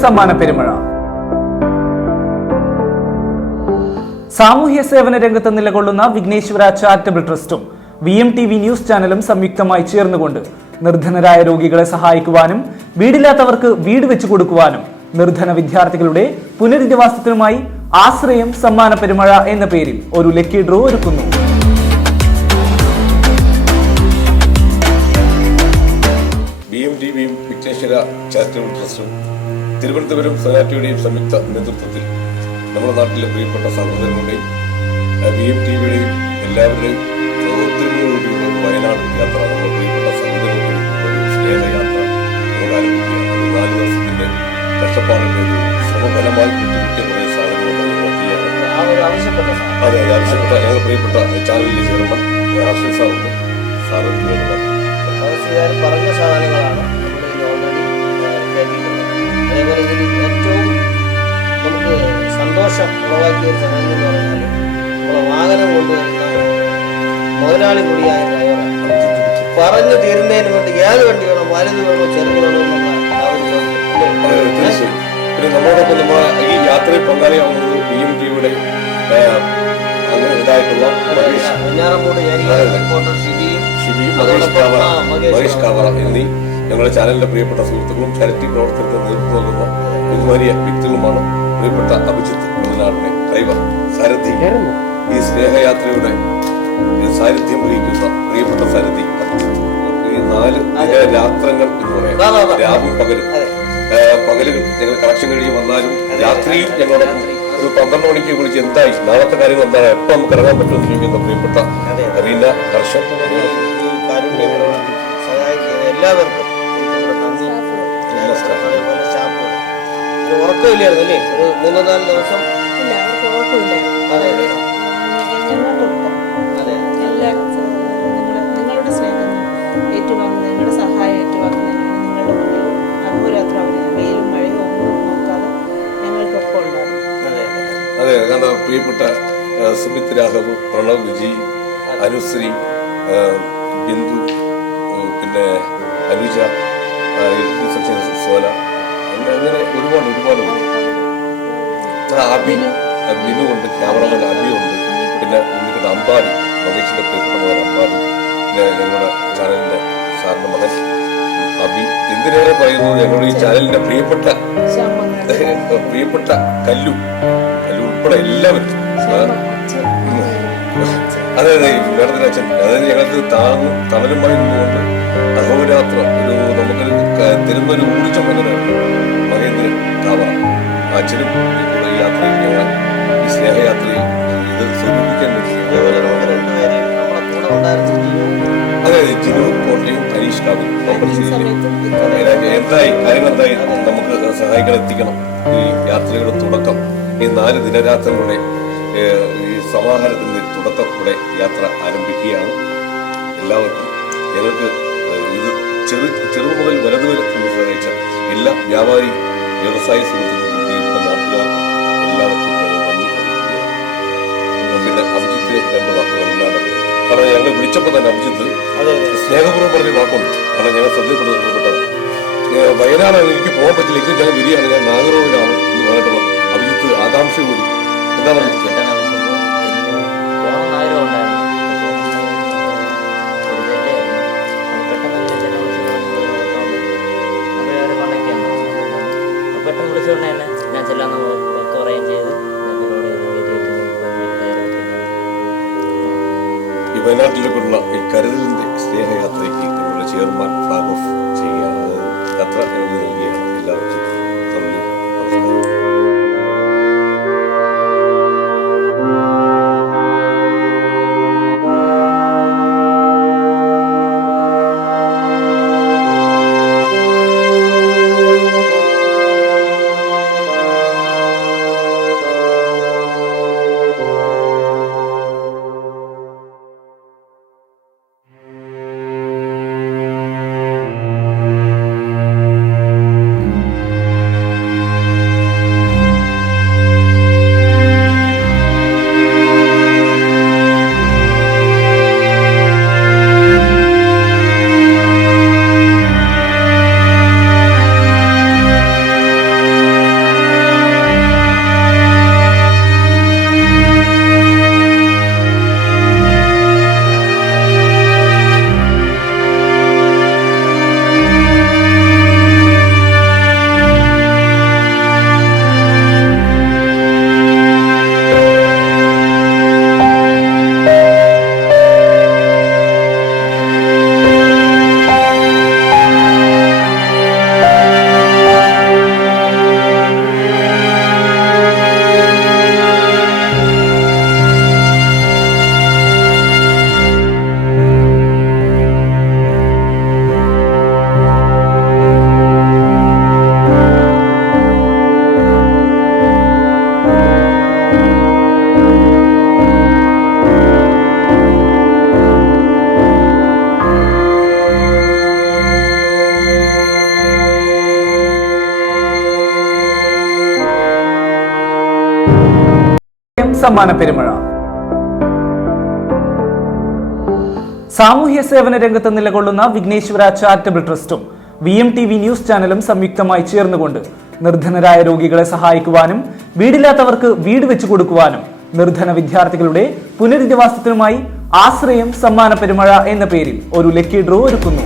സമ്മാന പെരുമഴ. സാമൂഹ്യ സേവന രംഗത്ത് നിലകൊള്ളുന്ന വിഘ്നേശ്വര ചാരിറ്റബിൾ ട്രസ്റ്റും VMTV ന്യൂസ് ചാനലും സംയുക്തമായി ചേർന്നുകൊണ്ട് നിർധനരായ രോഗികളെ സഹായിക്കുവാനും വീടില്ലാത്തവർക്ക് വീട് വെച്ചു കൊടുക്കുവാനും നിർധന വിദ്യാർത്ഥികളുടെ പുനരധിവാസത്തിനുമായി ആശ്രയം സമ്മാന പെരുമഴ എന്ന പേരിൽ ഒരു ലക്കി ഡ്രോ ഒരുക്കുന്നു. VMTV വിഘ്നേശ്വര ചാരിറ്റബിൾ ട്രസ്റ്റും തിരുവനന്തപുരം സൊസൈറ്റിയുടെയും സംയുക്ത നേതൃത്വത്തിൽ നമ്മുടെ നാട്ടിലെ പ്രിയപ്പെട്ട സഹോദരങ്ങളുടെയും VMTVയുടെയും എല്ലാവരുടെയും ഒത്തിരികൂടിയുള്ള വയനാട് യാത്ര, നമ്മുടെ പ്രിയപ്പെട്ട സഹോദരങ്ങളുടെ ഒരു സ്നേഹയാത്ര നമ്മൾ ആരംഭിക്കുകയാണ്. 4 ദിവസത്തിന്റെ കഷ്ടപ്പാടിന്റെ ഒരു ശ്രമഫലമായി കിട്ടിയ കുറേ സാധനങ്ങൾ അതെ ആവശ്യപ്പെട്ട ഞങ്ങൾ പ്രിയപ്പെട്ട ചാനലിലെ ചെയർമാൻ അർഷദ് സാറുണ്ട്. സാറ് പറഞ്ഞ സാധനങ്ങളാണ് അതേപോലെ ഇതിൽ ഏറ്റവും നമുക്ക് സന്തോഷം ഉളവാക്കിയ ഒരു സംഗതി എന്ന് പറഞ്ഞാൽ നമ്മളെ വാഹനം കൊണ്ടുവരുന്ന മുതലാളി കൂടിയായ ഡ്രൈവറാണ്. പറഞ്ഞു തീരുന്നതിന് വേണ്ടി ഏത് വണ്ടി വേണോ, വലുത് വേണോ, ചെറുത് വേണോ എന്നുള്ള ആ ഒരു പിന്നെ നമ്മളോടൊപ്പം നമ്മുടെ ഈ യാത്രയിൽ പങ്കാളിയാവുന്നത് VMTVയുടെ ഇതായിട്ടുള്ള മഹേഷ് കാവറ എന്നീ ഞങ്ങളുടെ ചാനലിന്റെ പ്രിയപ്പെട്ട സുഹൃത്തുക്കളും ചാരിറ്റി പ്രവർത്തനത്തിന് നേതൃത്വം നൽകുന്ന ബഹുമാനിയ വ്യക്തികളുമാണ്. പ്രിയപ്പെട്ട അഭിജിത്ത് മുതലാളിനെ ഡ്രൈവർ സാരഥി, ഈ സ്നേഹയാത്രയുടെ സാരഥ്യം വഹിക്കുന്ന പ്രിയപ്പെട്ട സാരഥി അഭിജിത്ത്. ഈ 4 രാത്രങ്ങൾ എന്ന് പറയാം, രാവും പകലും. പകല് ഞങ്ങൾ കളക്ഷൻ കഴിഞ്ഞ് വന്നാലും രാത്രിയും ഞങ്ങളോടൊപ്പം ഒരു 12 മണിക്ക് വിളിച്ച് എന്തായി നാളത്തെ കാര്യങ്ങൾ എന്താണ്, എപ്പോൾ നമുക്ക് ഇറങ്ങാൻ പറ്റുമെന്ന് ചോദിക്കുന്ന പ്രിയപ്പെട്ട റീന ഹർഷൻ. എല്ലാവർക്കും ഉറക്കമില്ലായിരുന്നു അല്ലേ? ഒരു 3-4 ദിവസം നിങ്ങളുടെ സ്നേഹം ഏറ്റുവാങ്ങുന്നത്, നിങ്ങളുടെ സഹായം ഏറ്റുവാങ്ങുന്നതിന് നിങ്ങളുടെ മുന്നിൽ അഹോരാത്രം വെയിലും മഴയും ഒന്നും നോക്കാതെ ഞങ്ങൾക്കൊപ്പം ഉണ്ടാകും. അതെ, കാരണം പ്രിയപ്പെട്ട സുമിത് രാഘവ്, പ്രണവ് വിജയ്, അനുശ്രീ, ബിന്ദു, പിന്നെ അനുജ, സോല, അങ്ങനെ ഒരുപാട് ബിനു ഉണ്ട്, ക്യാമറമാൻ അബിയുണ്ട്, പിന്നെ ഉണ്ണിക്കുട്ട അമ്പാടി, മഹേഷിന്റെ പ്രിയപ്പെട്ട മകൻ അമ്പാടി, പിന്നെ ഞങ്ങളുടെ ചാനലിന്റെ സാറിന്റെ മകൻ അബി. എന്തിനേറെ പറയുന്നത് ഞങ്ങളുടെ ഈ ചാനലിന്റെ പ്രിയപ്പെട്ട കല്ലു ഉൾപ്പെടെ എല്ലാവരും. അതെ മേഡത്തിന്റെ അച്ഛൻ, അതായത് ഞങ്ങൾക്ക് തണലുമായി നിന്നുകൊണ്ട് അഹോരാത്രം നമുക്കൊരു തരുന്നൊരു ഊർജം എങ്ങനെയാണ് മഹേന്ദ്രൻ കാവറ. അച്ഛനും കൂടെ ഈ യാത്രയിൽ ഞങ്ങൾ ഈ സ്നേഹയാത്രയിൽ ഇത് സ്വരൂപിക്കാൻ വേണ്ടി അതെ ജിനു കോട്ടയും ഹരീഷ് കാവി എന്തായി കാര്യങ്ങളെന്തായി നമുക്ക് സഹായിക്കാൻ എത്തിക്കണം. ഈ യാത്രയുടെ തുടക്കം ഈ 4 ദിനരാത്രങ്ങളുടെ ഈ സമാഹാരത്തിന്റെ തുടക്കം കൂടെ യാത്ര ആരംഭിക്കുകയാണ്. എല്ലാവർക്കും ഞങ്ങൾക്ക് ഇത് ചെറു മുതൽ വലതു വരെ സഹായിച്ച എല്ലാ വ്യാപാരി വ്യവസായ സുഹൃത്തുക്കൾക്കും നാട്ടുകാർക്കും എല്ലാവർക്കും നന്ദി. പിന്നെ അഭിജിത്തിനെ 2 വാക്കുകൾ എന്താണ്, കാരണം ഞങ്ങൾ വിളിച്ചപ്പോൾ തന്നെ അഭിജിത്ത് സ്നേഹപൂർവ്വം പറഞ്ഞ വാക്കുണ്ട്. കാരണം ഞങ്ങൾ ശ്രദ്ധപ്പെടുത്തപ്പെട്ടത് വയനാടാണ്, എനിക്ക് പോകാൻ പറ്റില്ല, എനിക്ക് ഞാൻ വരികയാണ്, ഞാൻ നാഗർകോവിലാണ് എന്ന് പറഞ്ഞിട്ടുള്ള അഭിജിത്ത് ആകാംക്ഷ കൂടി. എന്താണ് അഭിജിത്ത്? ഈ വയനാട്ടിലേക്കുള്ള ഈ കരുതലിന്റെ സ്നേഹയാത്രയ്ക്ക് നമ്മുടെ ചെയർമാൻ ഫ്ലാഗ് ഓഫ് ചെയ്യുകയാണ്. യാത്ര നൽകിയാണ്. എല്ലാവർക്കും നന്ദി, നമസ്കാരം. സമ്മാന പെരുമഴ. സാമൂഹ്യ സേവന രംഗത്ത് നിലകൊള്ളുന്ന വിഘ്നേശ്വര ചാരിറ്റബിൾ ട്രസ്റ്റും VMTV ന്യൂസ് ചാനലും സംയുക്തമായി ചേർന്നുകൊണ്ട് നിർധനരായ രോഗികളെ സഹായിക്കുവാനും വീടില്ലാത്തവർക്ക് വീട് വെച്ചു കൊടുക്കുവാനും നിർധന വിദ്യാർത്ഥികളുടെ പുനരധിവാസത്തിനുമായി ആശ്രയം സമ്മാന പെരുമഴ എന്ന പേരിൽ ഒരു ലക്കി ഡ്രോ ഒരുക്കുന്നു.